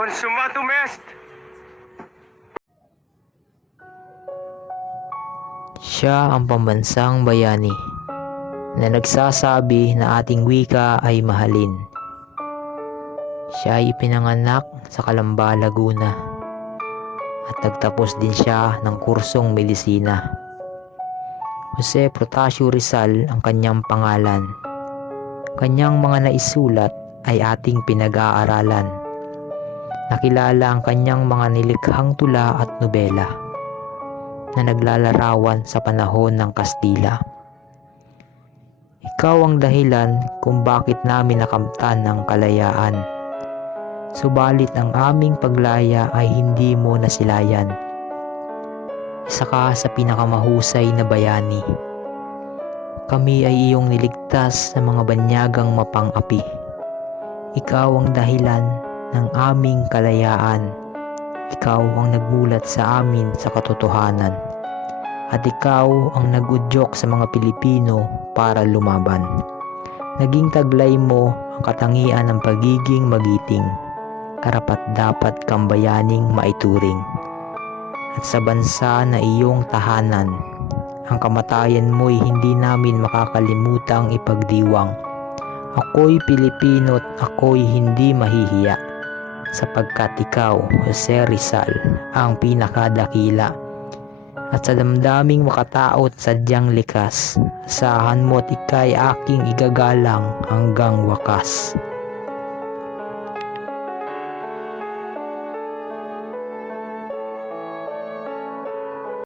Consumatum est! Siya ang pambansang bayani na nagsasabi na ating wika ay mahalin. Siya ay ipinanganak sa Calamba, Laguna at nagtapos din siya ng kursong medisina. Jose Protasio Rizal ang kanyang pangalan. Kanyang mga naisulat ay ating pinag-aaralan. Nakilala ang kanyang mga nilikhang tula at nobela na naglalarawan sa panahon ng Kastila. Ikaw ang dahilan kung bakit namin nakamtan ng kalayaan. Subalit ang aming paglaya ay hindi mo nasilayan. Isa ka sa pinakamahusay na bayani. Kami ay iyong niligtas sa mga banyagang mapang-api. Ikaw ang dahilan ng aming kalayaan. Ikaw ang nagmulat sa amin sa katotohanan. At ikaw ang nagudyok sa mga Pilipino para lumaban. Naging taglay mo ang katangian ng pagiging magiting. Karapat-dapat kang bayaning maituring. At sa bansa na iyong tahanan, ang kamatayan mo'y hindi namin makakalimutang ipagdiwang. Ako'y Pilipino at ako'y hindi mahihiya, sapagkat ikaw, Jose Rizal, ang pinakadakila. At sa damdaming makatao at sadyang likas, asahan mo at ika'y aking igagalang hanggang wakas.